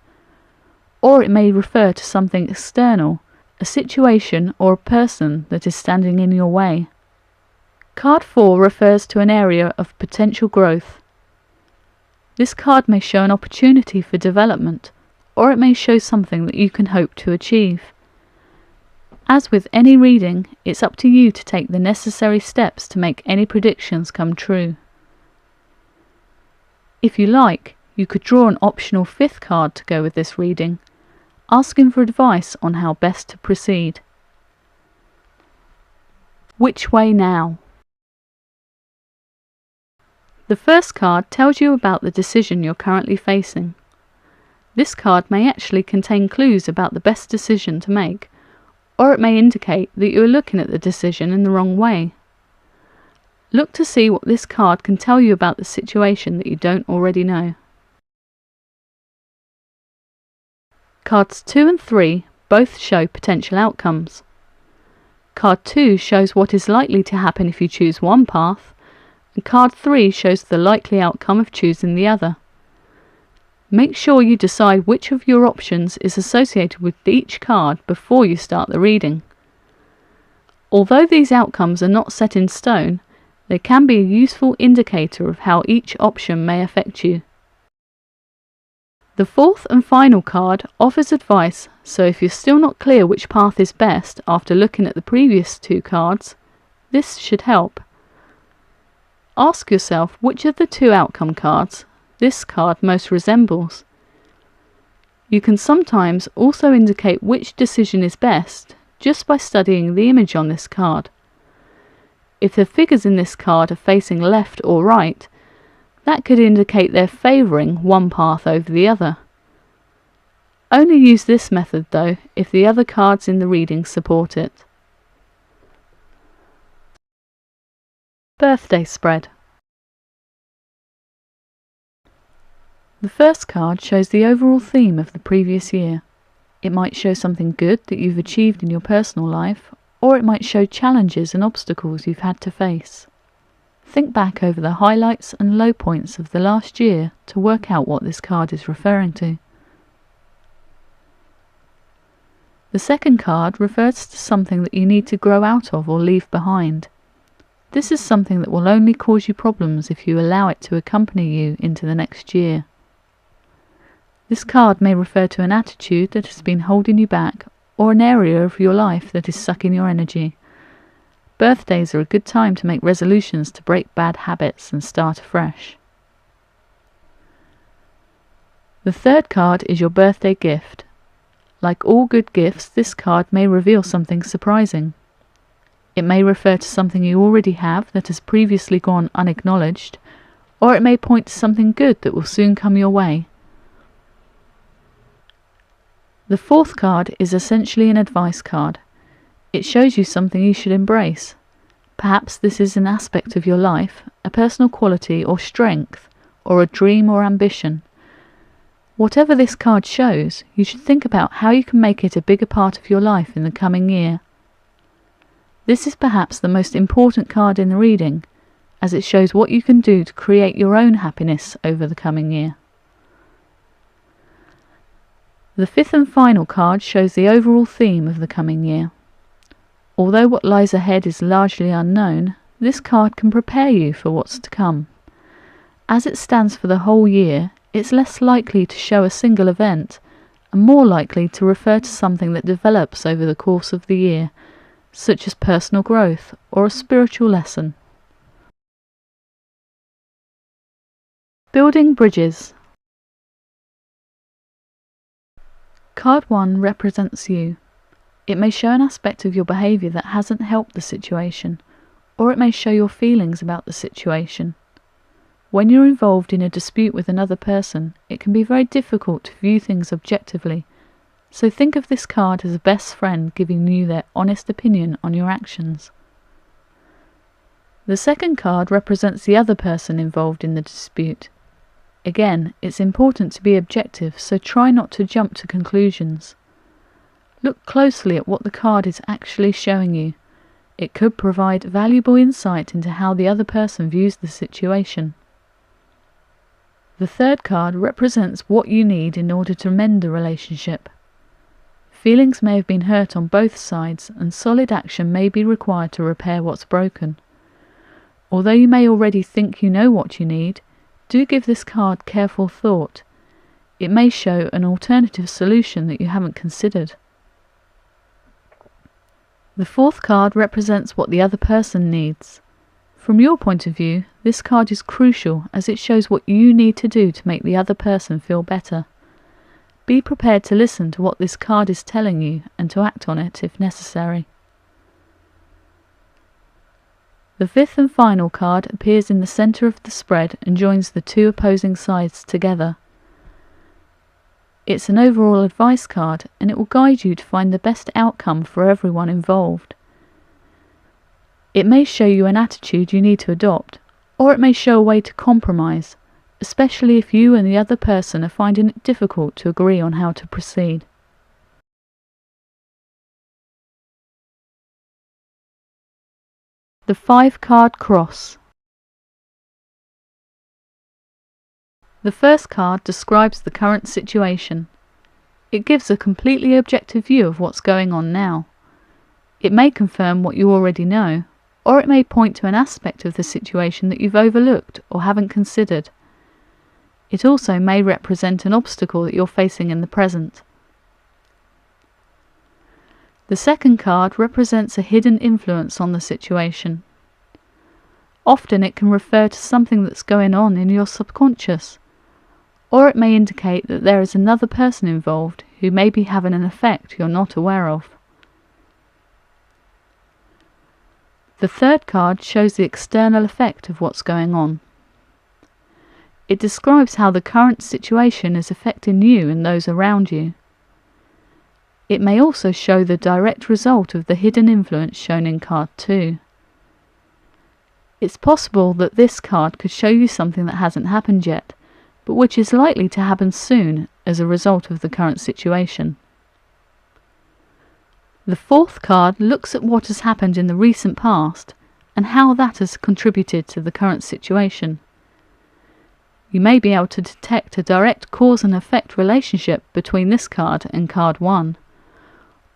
or it may refer to something external, a situation or a person that is standing in your way. Card 4 refers to an area of potential growth. This card may show an opportunity for development, or it may show something that you can hope to achieve. As with any reading, it's up to you to take the necessary steps to make any predictions come true. If you like, you could draw an optional fifth card to go with this reading, asking for advice on how best to proceed. Which way now? The first card tells you about the decision you're currently facing. This card may actually contain clues about the best decision to make, or it may indicate that you are looking at the decision in the wrong way. Look to see what this card can tell you about the situation that you don't already know. Cards 2 and 3 both show potential outcomes. Card 2 shows what is likely to happen if you choose one path, and card 3 shows the likely outcome of choosing the other. Make sure you decide which of your options is associated with each card before you start the reading. Although these outcomes are not set in stone, they can be a useful indicator of how each option may affect you. The fourth and final card offers advice, so if you're still not clear which path is best after looking at the previous two cards, this should help. Ask yourself which of the two outcome cards this card most resembles. You can sometimes also indicate which decision is best just by studying the image on this card. If the figures in this card are facing left or right, that could indicate they're favouring one path over the other. Only use this method though if the other cards in the reading support it. Birthday spread. The first card shows the overall theme of the previous year. It might show something good that you've achieved in your personal life, or it might show challenges and obstacles you've had to face. Think back over the highlights and low points of the last year to work out what this card is referring to. The second card refers to something that you need to grow out of or leave behind. This is something that will only cause you problems if you allow it to accompany you into the next year. This card may refer to an attitude that has been holding you back, or an area of your life that is sucking your energy. Birthdays are a good time to make resolutions to break bad habits and start afresh. The third card is your birthday gift. Like all good gifts, this card may reveal something surprising. It may refer to something you already have that has previously gone unacknowledged, or it may point to something good that will soon come your way. The fourth card is essentially an advice card. It shows you something you should embrace. Perhaps this is an aspect of your life, a personal quality or strength, or a dream or ambition. Whatever this card shows, you should think about how you can make it a bigger part of your life in the coming year. This is perhaps the most important card in the reading, as it shows what you can do to create your own happiness over the coming year. The fifth and final card shows the overall theme of the coming year. Although what lies ahead is largely unknown, this card can prepare you for what's to come. As it stands for the whole year, it's less likely to show a single event, and more likely to refer to something that develops over the course of the year, such as personal growth or a spiritual lesson. Building bridges. Card 1 represents you. It may show an aspect of your behaviour that hasn't helped the situation, or it may show your feelings about the situation. When you're involved in a dispute with another person, it can be very difficult to view things objectively, so think of this card as a best friend giving you their honest opinion on your actions. The second card represents the other person involved in the dispute. Again, it's important to be objective, so try not to jump to conclusions. Look closely at what the card is actually showing you. It could provide valuable insight into how the other person views the situation. The third card represents what you need in order to mend the relationship. Feelings may have been hurt on both sides, and solid action may be required to repair what's broken. Although you may already think you know what you need, do give this card careful thought. It may show an alternative solution that you haven't considered. The fourth card represents what the other person needs. From your point of view, this card is crucial as it shows what you need to do to make the other person feel better. Be prepared to listen to what this card is telling you and to act on it if necessary. The fifth and final card appears in the centre of the spread and joins the two opposing sides together. It's an overall advice card, and it will guide you to find the best outcome for everyone involved. It may show you an attitude you need to adopt, or it may show a way to compromise, especially if you and the other person are finding it difficult to agree on how to proceed. The 5-card cross. The first card describes the current situation. It gives a completely objective view of what's going on now. It may confirm what you already know, or it may point to an aspect of the situation that you've overlooked or haven't considered. It also may represent an obstacle that you're facing in the present. The second card represents a hidden influence on the situation. Often it can refer to something that's going on in your subconscious, or it may indicate that there is another person involved who may be having an effect you're not aware of. The third card shows the external effect of what's going on. It describes how the current situation is affecting you and those around you. It may also show the direct result of the hidden influence shown in card 2. It's possible that this card could show you something that hasn't happened yet, but which is likely to happen soon as a result of the current situation. The fourth card looks at what has happened in the recent past and how that has contributed to the current situation. You may be able to detect a direct cause and effect relationship between this card and card 1.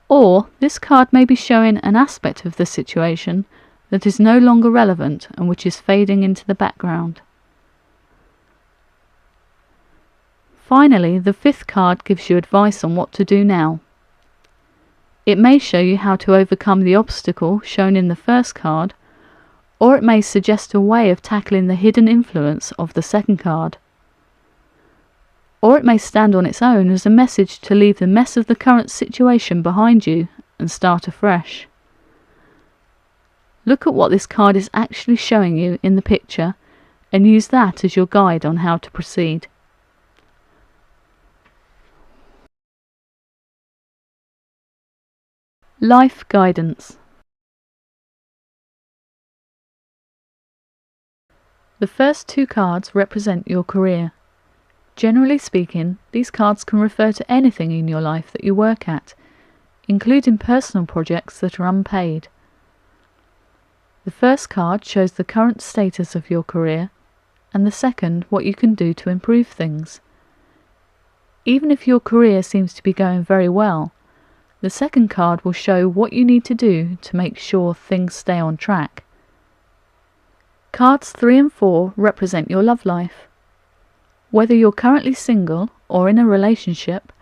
Or this card may be showing an aspect of the situation that is no longer relevant and which is fading into the background. Finally, the fifth card gives you advice on what to do now. It may show you how to overcome the obstacle shown in the first card, or it may suggest a way of tackling the hidden influence of the second card. Or it may stand on its own as a message to leave the mess of the current situation behind you and start afresh. Look at what this card is actually showing you in the picture and use that as your guide on how to proceed. Life Guidance. The first two cards represent your career. Generally speaking, these cards can refer to anything in your life that you work at, including personal projects that are unpaid. The first card shows the current status of your career, and the second what you can do to improve things. Even if your career seems to be going very well, the second card will show what you need to do to make sure things stay on track. Cards 3 and 4 represent your love life. Whether you're currently single or in a relationship,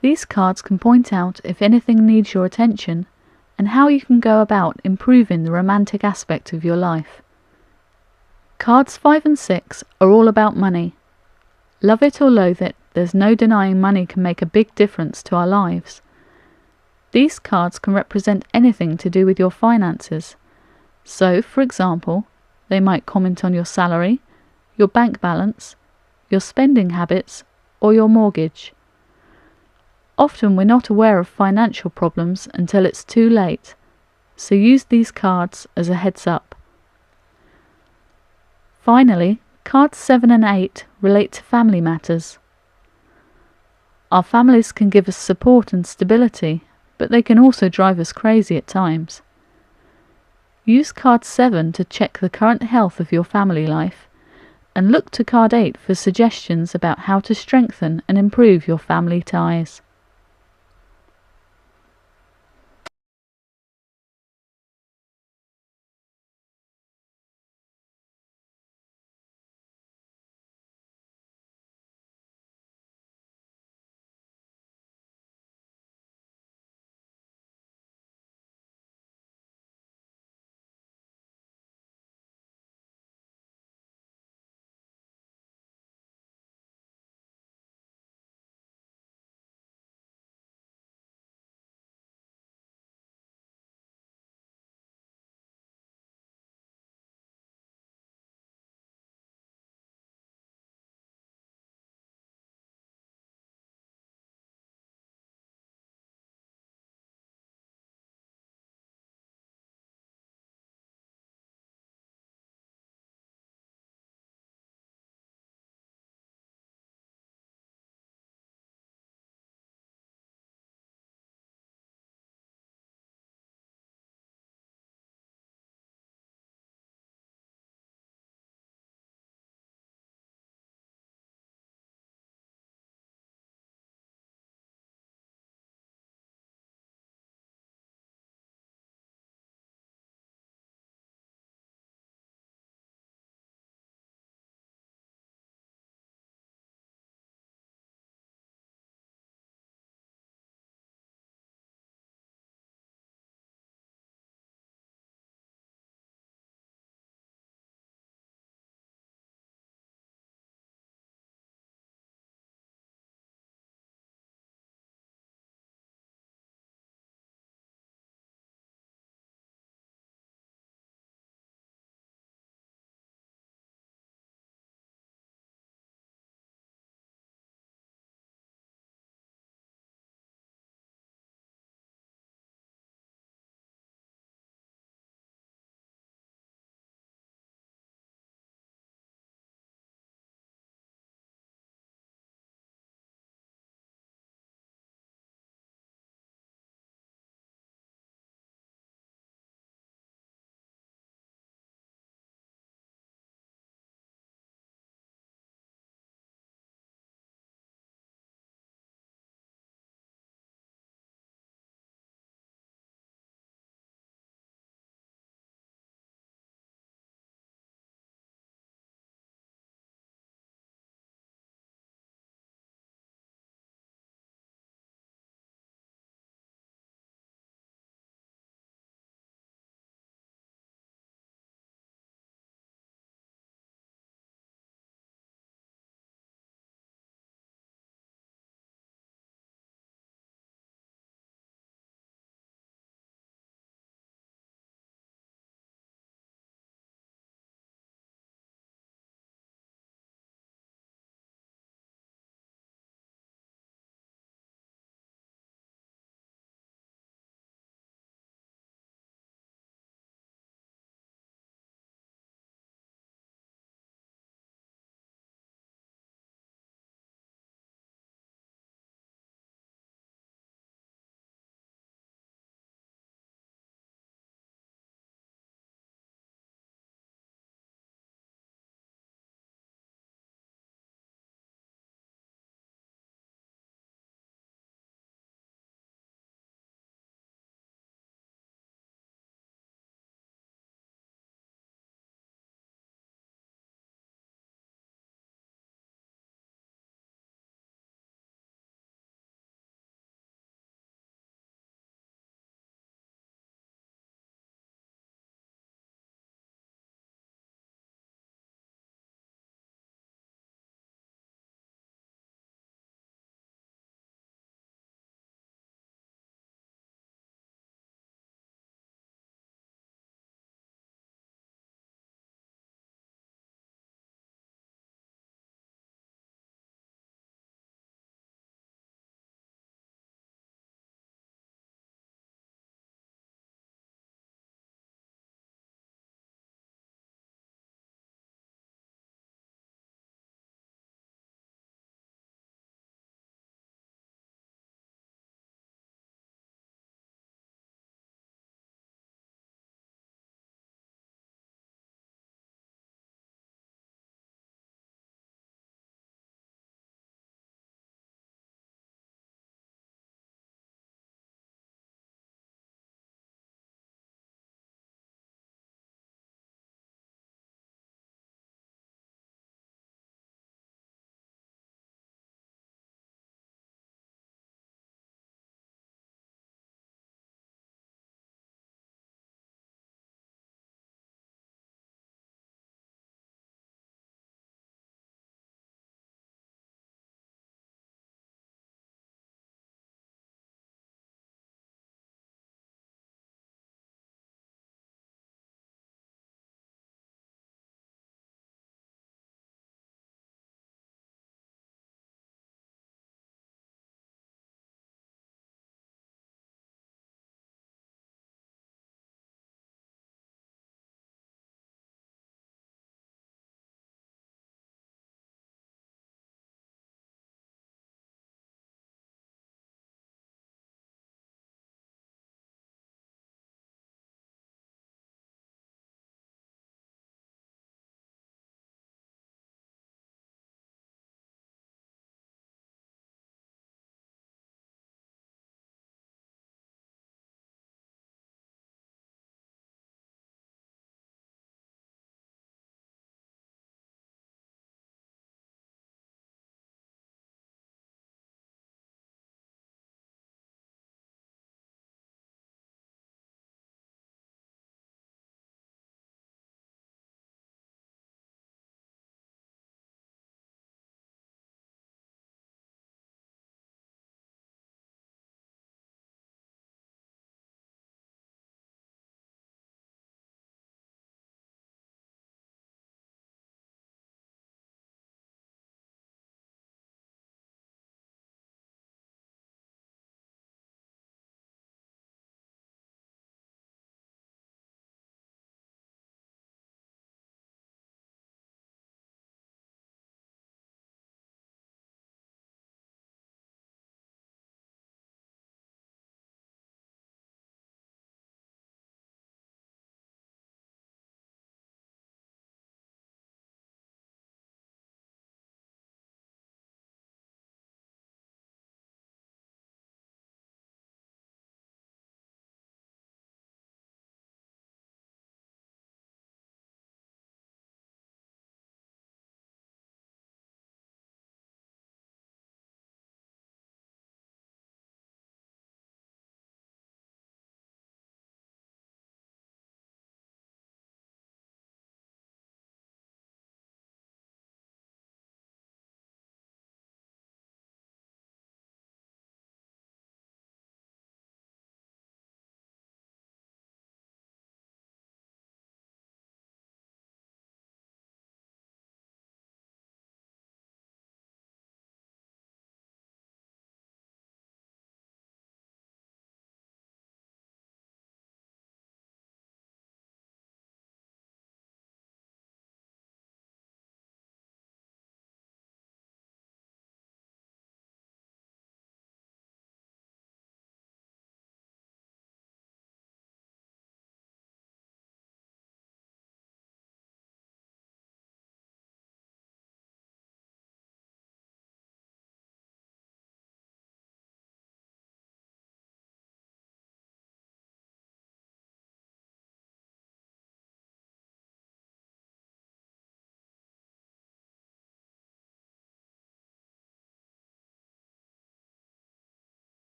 these cards can point out if anything needs your attention and how you can go about improving the romantic aspect of your life. Cards 5 and 6 are all about money. Love it or loathe it, there's no denying money can make a big difference to our lives. These cards can represent anything to do with your finances. So, for example, they might comment on your salary, your bank balance, your spending habits, or your mortgage. Often we're not aware of financial problems until it's too late, so use these cards as a heads up. Finally, cards 7 and 8 relate to family matters. Our families can give us support and stability, but they can also drive us crazy at times. Use card 7 to check the current health of your family life, and look to card 8 for suggestions about how to strengthen and improve your family ties.